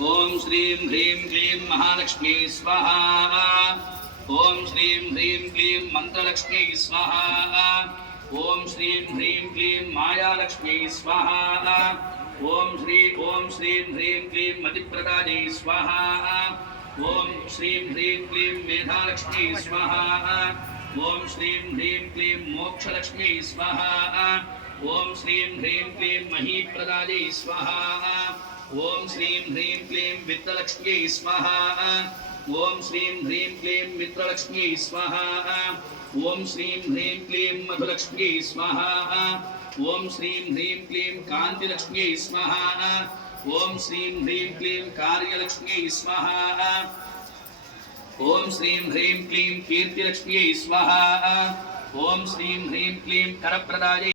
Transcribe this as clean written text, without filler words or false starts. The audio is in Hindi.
ओम श्रीं ह्रीं क्लीं महालक्ष्मी स्वाहा। ओम श्रीं ह्रीं क्लीं मंत्रलक्ष्मी स्वाहा। ओम श्रीं ह्रीं क्लीं मायालक्ष्मी स्वाहा। ओम श्रीं ह्रीं क्लीं मतिप्रदायै स्वाहा। ओम श्रीं ह्रीं क्लीं मेधालक्ष्मी स्वाहा। ओम श्रीं ह्रीं क्लीं मोक्षलक्ष्मी स्वाहा। ओम श्रीं ह्रीं क्लीं महीप्रदायै स्वाहा। ओम श्रीं ह्रीं क्लीं वित्तलक्ष्मी स्वाहा। ओम श्रीं ह्रीं क्लीं मित्रलक्ष्मी स्वाहा। ओम श्रीं ह्रीं क्लीं मधुलक्ष्मी स्वाहा। ओम श्रीं ह्रीं क्लीं कांतिलक्ष्मी स्वाहा। ओम श्रीं ह्रीं क्लीं कार्यलक्ष्मी स्वाहा। ओम श्रीं ह्रीं क्लीं कीर्तिलक्ष्मी स्वाहा। ओम श्रीं ह्रीं क्लीं करप्रदायै